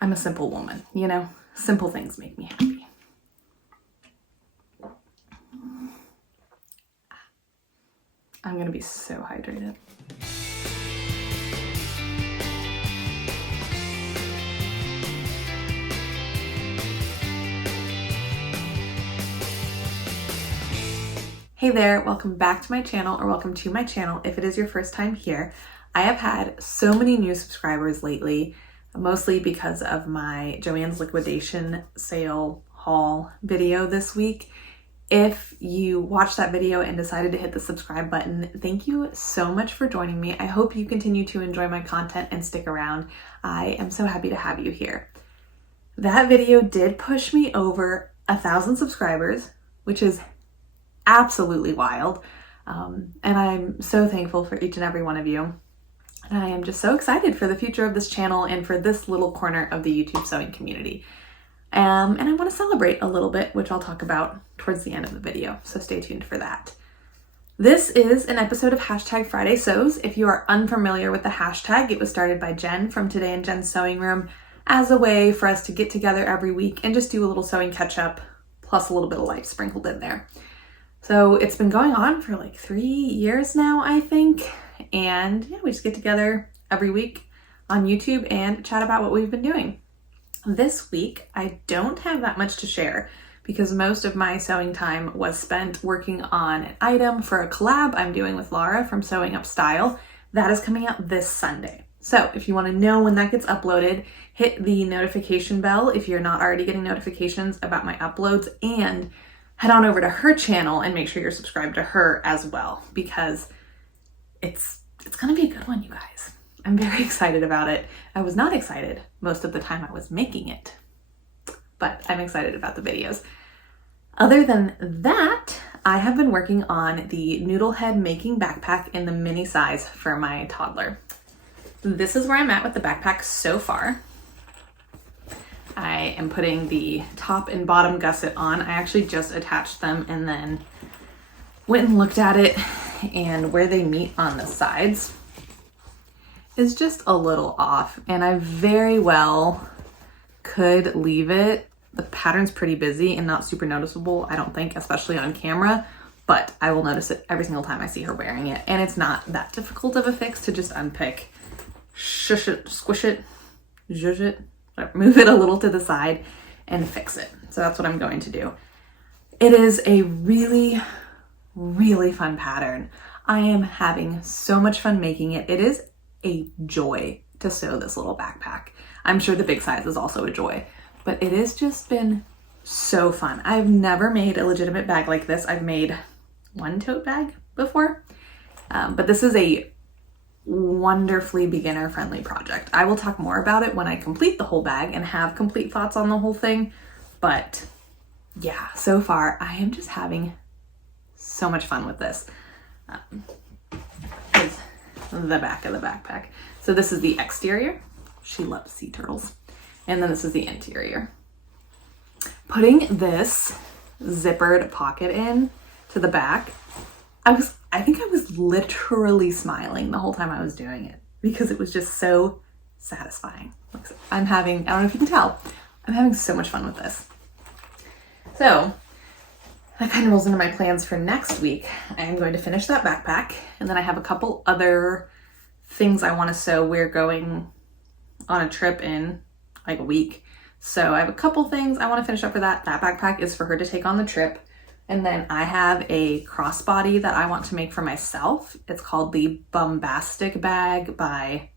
I'm a simple woman, you know? Simple things make me happy. I'm gonna be so hydrated. Hey there, welcome back to my channel, or welcome to my channel if it is your first time here. I have had so many new subscribers lately, mostly because of my Joann's liquidation sale haul video this week. If you watched that video and decided to hit the subscribe button, thank you so much for joining me. I hope you continue to enjoy my content and stick around. I am so happy to have you here. That video did push me over 1,000 subscribers, which is absolutely wild. And I'm so thankful for each and every one of you. And I am just so excited for the future of this channel and for this little corner of the YouTube sewing community. And I want to celebrate a little bit, which I'll talk about towards the end of the video, so stay tuned for that. This is an episode of Hashtag Friday Sews. If you are unfamiliar with the hashtag, it was started by Jen from Today in Jen's Sewing Room as a way for us to get together every week and just do a little sewing catch up, plus a little bit of life sprinkled in there. So it's been going on for like 3 years now, I think. And yeah, we just get together every week on YouTube and chat about what we've been doing. This week, I don't have that much to share because most of my sewing time was spent working on an item for a collab I'm doing with Laura from Sewing Up Style. That is coming out this Sunday. So if you want to know when that gets uploaded, hit the notification bell if you're not already getting notifications about my uploads, and head on over to her channel and make sure you're subscribed to her as well, because it's going to be a good one, you guys. I'm very excited about it. I was not excited most of the time I was making it, but I'm excited about the videos. Other than that, I have been working on the noodle head making backpack in the mini size for my toddler. This is where I'm at with the backpack so far. I am putting the top and bottom gusset on. I actually just attached them and then went and looked at it, and where they meet on the sides is just a little off, and I very well could leave it. The pattern's pretty busy and not super noticeable, I don't think, especially on camera, but I will notice it every single time I see her wearing it, and it's not that difficult of a fix to just unpick, shush it, squish it, zhuzh it, move it a little to the side and fix it. So that's what I'm going to do. It is a really, really fun pattern. I am having so much fun making it. It is a joy to sew this little backpack. I'm sure the big size is also a joy, but it has just been so fun. I've never made a legitimate bag like this. I've made one tote bag before, but this is a wonderfully beginner-friendly project. I will talk more about it when I complete the whole bag and have complete thoughts on the whole thing, but yeah, so far I am just having so much fun with this. Is the back of the backpack. So this is the exterior. She loves sea turtles. And then this is the interior. Putting this zippered pocket in to the back, I think I was literally smiling the whole time I was doing it because it was just so satisfying. I don't know if you can tell, I'm having so much fun with this. So that kind of rolls into my plans for next week. I am going to finish that backpack, and then I have a couple other things I want to sew. We're going on a trip in like a week, so I have a couple things I want to finish up for that. That backpack is for her to take on the trip, and then I have a crossbody that I want to make for myself. It's called the Bombastic Bag by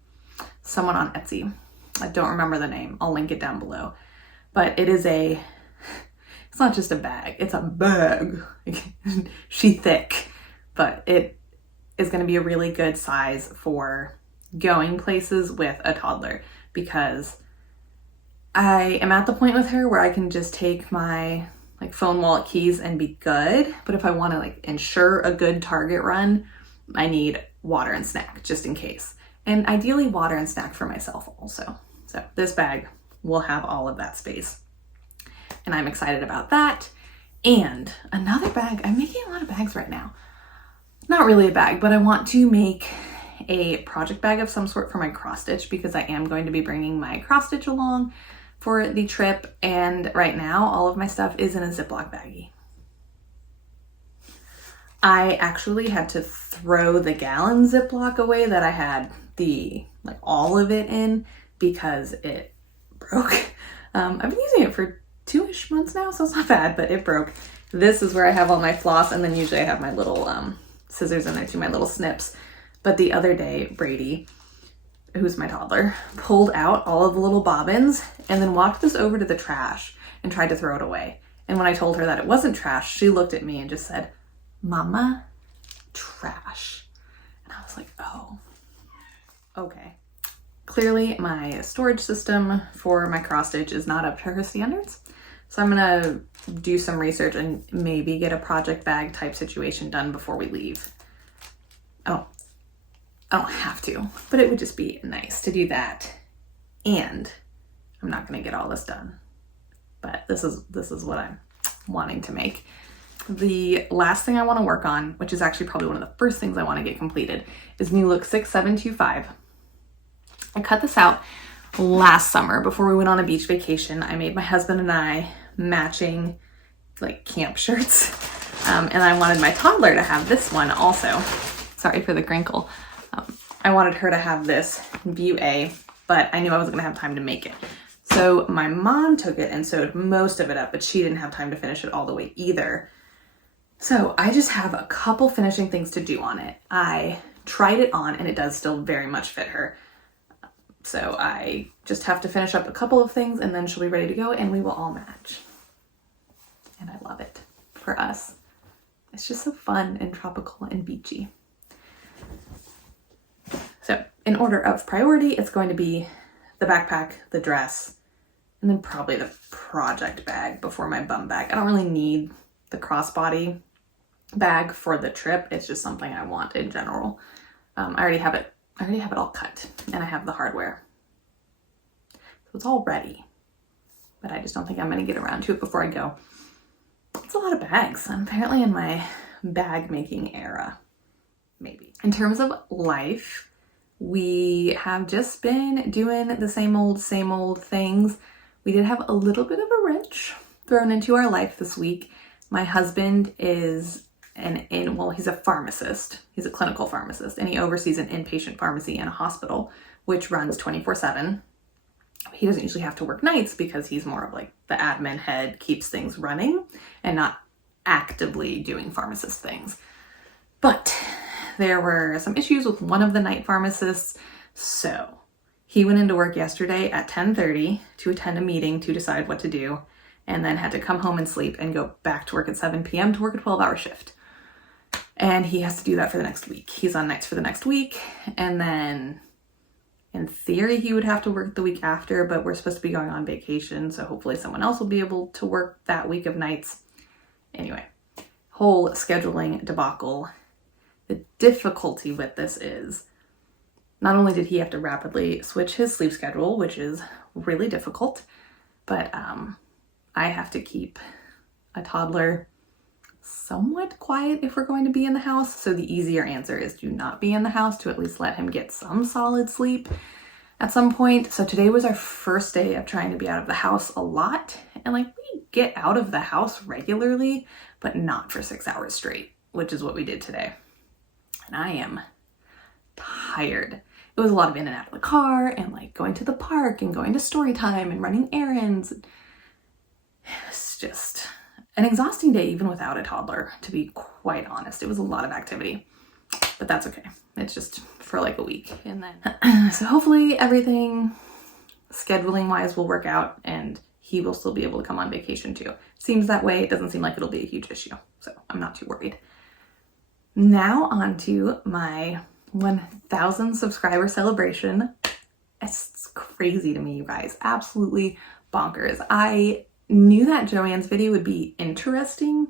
someone on Etsy. I don't remember the name. I'll link it down below. But it is it's not just a bag, it's a bag. She thick, but it is going to be a really good size for going places with a toddler, because I am at the point with her where I can just take my like phone, wallet, keys and be good. But if I want to like ensure a good Target run, I need water and snack just in case. And ideally water and snack for myself also. So this bag will have all of that space. And I'm excited about that. And another bag, I'm making a lot of bags right now. Not really a bag, but I want to make a project bag of some sort for my cross stitch because I am going to be bringing my cross stitch along for the trip, and right now all of my stuff is in a Ziploc baggie. I actually had to throw the gallon Ziploc away that I had all of it in because it broke. I've been using it for 2-ish months now, so it's not bad, but it broke. This is where I have all my floss, and then usually I have my little scissors in there too, my little snips. But the other day, Brady, who's my toddler, pulled out all of the little bobbins and then walked this over to the trash and tried to throw it away. And when I told her that it wasn't trash, she looked at me and just said, "Mama, trash." And I was like, oh, okay. Clearly my storage system for my cross stitch is not up to her standards. So I'm gonna do some research and maybe get a project bag type situation done before we leave. I don't have to, but it would just be nice to do that. And I'm not gonna get all this done, but this is what I'm wanting to make. The last thing I want to work on, which is actually probably one of the first things I want to get completed, is New Look 6725. I cut this out last summer before we went on a beach vacation. I made my husband and I matching camp shirts, and I wanted my toddler to have this one also. Sorry for the crinkle. I wanted her to have this View A, but I knew I wasn't gonna have time to make it. So my mom took it and sewed most of it up, but she didn't have time to finish it all the way either. So I just have a couple finishing things to do on it. I tried it on and it does still very much fit her. So I just have to finish up a couple of things and then she'll be ready to go and we will all match. And I love it for us. It's just so fun and tropical and beachy. So in order of priority, it's going to be the backpack, the dress, and then probably the project bag before my bum bag. I don't really need the crossbody bag for the trip. It's just something I want in general. I already have it all cut and I have the hardware. So it's all ready, but I just don't think I'm gonna get around to it before I go. It's a lot of bags. I'm apparently in my bag making era, maybe. In terms of life, we have just been doing the same old things. We did have a little bit of a wrench thrown into our life this week. My husband is he's a pharmacist. He's a clinical pharmacist, and he oversees an inpatient pharmacy in a hospital, which runs 24/7. He doesn't usually have to work nights because he's more of the admin head, keeps things running and not actively doing pharmacist things. But there were some issues with one of the night pharmacists. So he went into work yesterday at 10:30 to attend a meeting to decide what to do, and then had to come home and sleep and go back to work at 7 p.m. to work a 12-hour shift. And he has to do that for the next week. He's on nights for the next week. And then in theory, he would have to work the week after, but we're supposed to be going on vacation. So hopefully someone else will be able to work that week of nights. Anyway, whole scheduling debacle. The difficulty with this is not only did he have to rapidly switch his sleep schedule, which is really difficult, but I have to keep a toddler somewhat quiet if we're going to be in the house. So the easier answer is do not be in the house to at least let him get some solid sleep at some point. So today was our first day of trying to be out of the house a lot. And we get out of the house regularly, but not for 6 hours straight, which is what we did today. And I am tired. It was a lot of in and out of the car and going to the park and going to story time and running errands. It's just an exhausting day even without a toddler, to be quite honest. It was a lot of activity, but that's okay. It's just for a week. And then, so hopefully everything scheduling wise will work out and he will still be able to come on vacation too. Seems that way. It doesn't seem like it'll be a huge issue. So I'm not too worried. Now on to my 1,000 subscriber celebration. It's crazy to me, you guys. Absolutely bonkers. I knew that Joanne's video would be interesting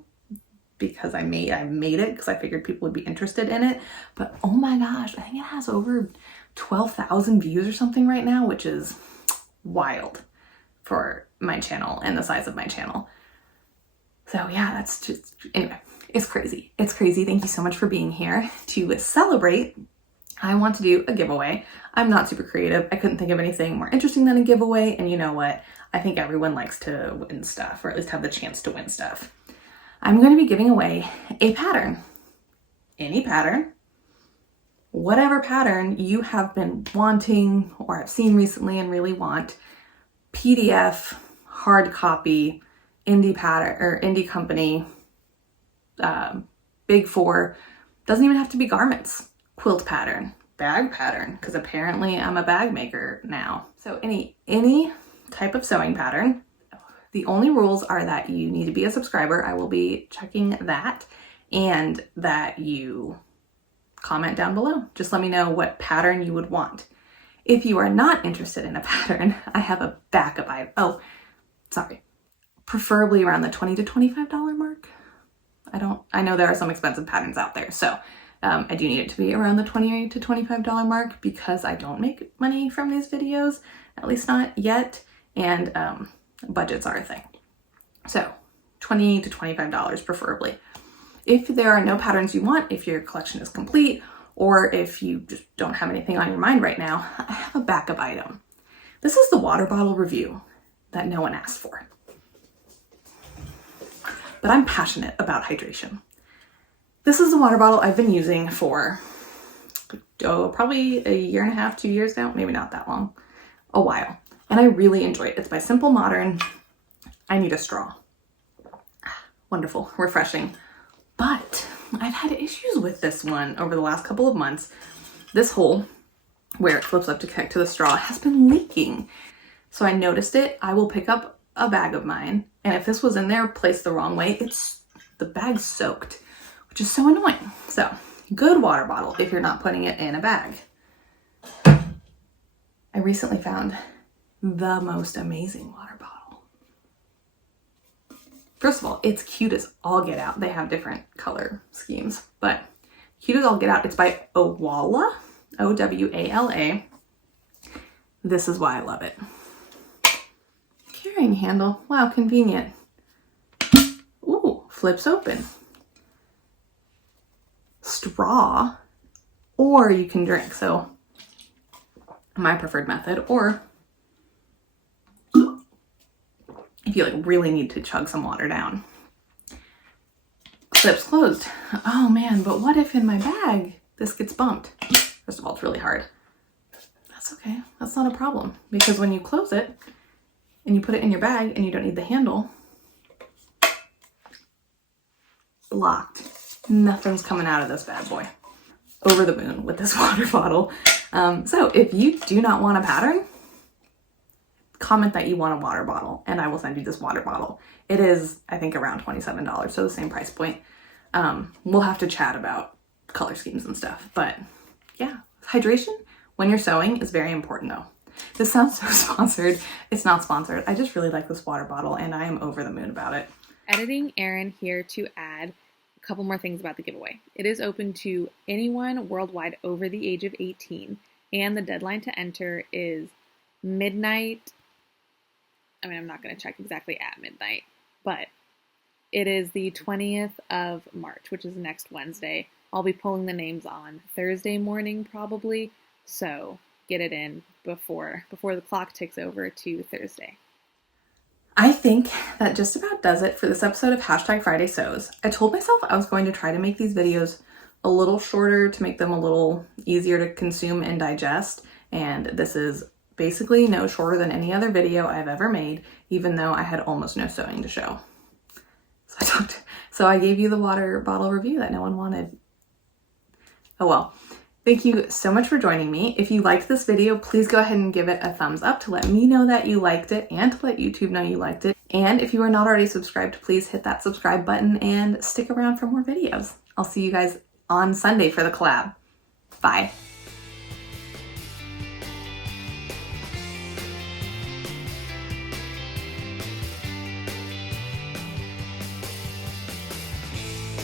because I made it because I figured people would be interested in it. But oh my gosh, I think it has over 12,000 views or something right now, which is wild for my channel and the size of my channel. So yeah, that's just, anyway, it's crazy. It's crazy. Thank you so much for being here to celebrate I want to do a giveaway. I'm not super creative. I couldn't think of anything more interesting than a giveaway. And you know what? I think everyone likes to win stuff, or at least have the chance to win stuff. I'm going to be giving away a pattern. Any pattern. Whatever pattern you have been wanting or have seen recently and really want. PDF, hard copy, indie pattern or indie company, big four. Doesn't even have to be garments. Quilt pattern, bag pattern, because apparently I'm a bag maker now. So any type of sewing pattern. The only rules are that you need to be a subscriber. I will be checking that, and that you comment down below. Just let me know what pattern you would want. If you are not interested in a pattern, I have a backup item. Oh, sorry. Preferably around the $20 to $25 mark. I know there are some expensive patterns out there, so I do need it to be around the $20 to $25 mark because I don't make money from these videos, at least not yet, and budgets are a thing. So $20 to $25 preferably. If there are no patterns you want, if your collection is complete, or if you just don't have anything on your mind right now, I have a backup item. This is the water bottle review that no one asked for. But I'm passionate about hydration. This is the water bottle I've been using for probably a year and a half, 2 years now, maybe not that long, a while. And I really enjoy it. It's by Simple Modern. I need a straw. Wonderful, refreshing. But I've had issues with this one over the last couple of months. This hole where it flips up to connect to the straw has been leaking. So I noticed it. I will pick up a bag of mine, and if this was in there placed the wrong way, the bag's soaked, which is so annoying. So good water bottle if you're not putting it in a bag. I recently found the most amazing water bottle. First of all, it's cute as all get out. They have different color schemes, but cute as all get out. It's by Owala, Owala. This is why I love it. Carrying handle, wow, convenient. Ooh, flips open. Straw, or you can drink. So my preferred method, or if you like really need to chug some water down. Clips closed. Oh man, but what if in my bag this gets bumped? First of all, it's really hard. That's okay, that's not a problem, because when you close it and you put it in your bag and you don't need the handle, locked. Nothing's coming out of this bad boy. Over the moon with this water bottle. So if you do not want a pattern, comment that you want a water bottle and I will send you this water bottle. It is, I think, around $27, so the same price point. We'll have to chat about color schemes and stuff, but yeah, hydration when you're sewing is very important though. This sounds so sponsored. It's not sponsored. I just really like this water bottle and I am over the moon about it. Editing Erin here to add a couple more things about the giveaway. It is open to anyone worldwide over the age of 18, and the deadline to enter is midnight. I mean, I'm not going to check exactly at midnight, but it is the 20th of March, which is next Wednesday. I'll be pulling the names on Thursday morning probably, so get it in before the clock ticks over to Thursday. I think that just about does it for this episode of Hashtag Friday Sews. I told myself I was going to try to make these videos a little shorter to make them a little easier to consume and digest, and this is basically no shorter than any other video I've ever made, even though I had almost no sewing to show. So I gave you the water bottle review that no one wanted. Oh well. Thank you so much for joining me. If you liked this video, please go ahead and give it a thumbs up to let me know that you liked it and to let YouTube know you liked it. And if you are not already subscribed, please hit that subscribe button and stick around for more videos. I'll see you guys on Sunday for the collab. Bye.